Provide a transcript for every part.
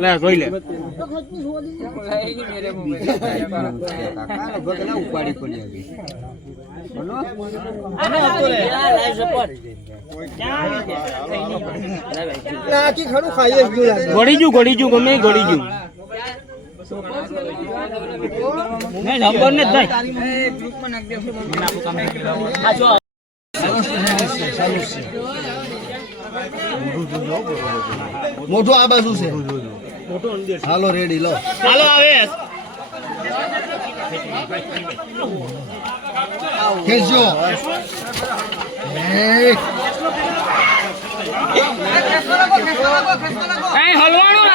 લે જોઈ લે. ઉપાડી પડી ગળી જુ મોટું આ બાજુ છે. હાલો રેડી લો. હાલો આવે. ખેંચજો. હલવાનું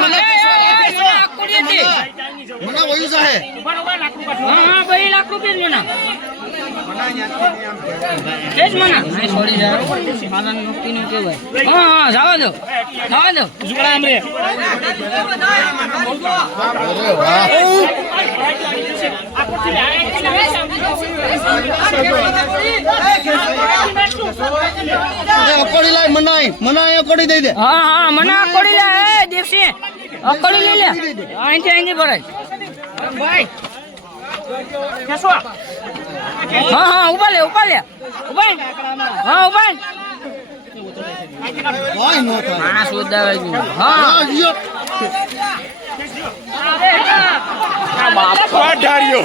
મને- વયું સાહેબ હા હા ભાઈ લાખ રૂપિયા મના એ જ મના છોડી જાય મારા નોકરીનું કહેવાય. હા હા જવા દો. જવા દો. ઝુકડા આમ રે. અરે વાહ એ અકોડી લાય મનાય. મનાય અકોડી દઈ દે. હા હા મના આકોડી લે. એ દેવસી આકોડી લઈ લે. અહીંથી અહીંથી ભરાય. હા હા ઊભા લે ઊભા લે. ઊભા. હા ઊભા. માણસ ઉદાવાઈ ગયું હા. આ લ્યો.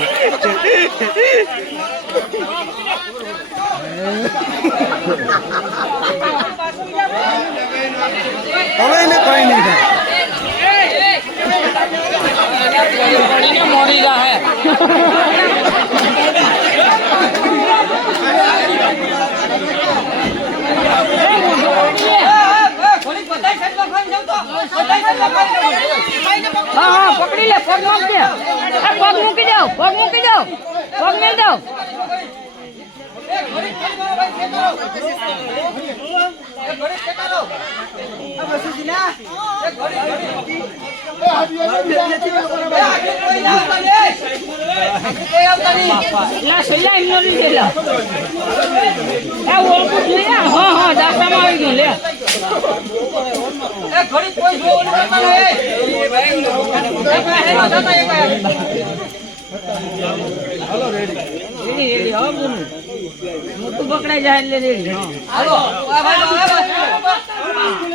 હવે એને કઈ નહીં થાય. પડીને મોડી હા હા, પકડી લે, પગ મૂકી દે પગ મૂકી દો પગ મૂકી દો પગ મેળ દો ના છેલ્લા એમનો લીધે લે એ ઓળખું નહીં ને. હા હા દાસ્તામાં આવી ગયું લે રેડી રેડી હા બોલું મોટું પકડાઈ જાય એટલે રેડી હા બોલો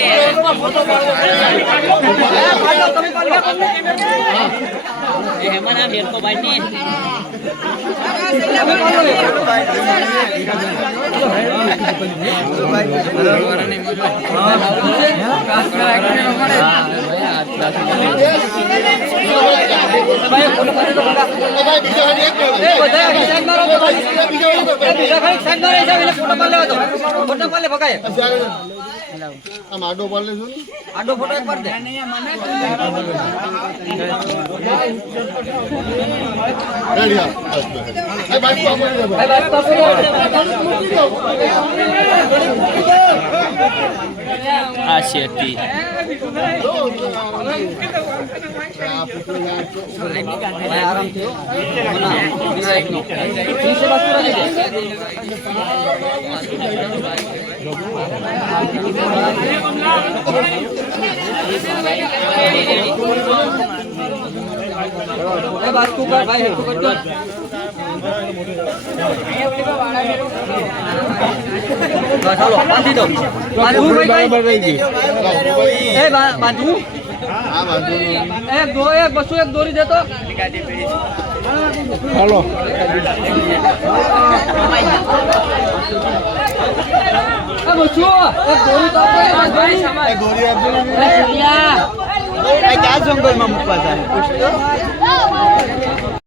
ભાઈ, બીજા હાથે એક લેવાય. આમ આડો પાડ લેજો ને. રેડી, હા. બસ, બસ. એ ભાઈ, પાપડ લે ભાઈ. આ શેતી બરાબર રહી ગઈ વાંધો નહીં. એક દો એક બસો એક દોરી દેતો હાલો એ બચ્ચો એ દોરી તો આપણે દોરી આપજો. ને. એ ક્યાં જંગલમાં મૂકવા જાય?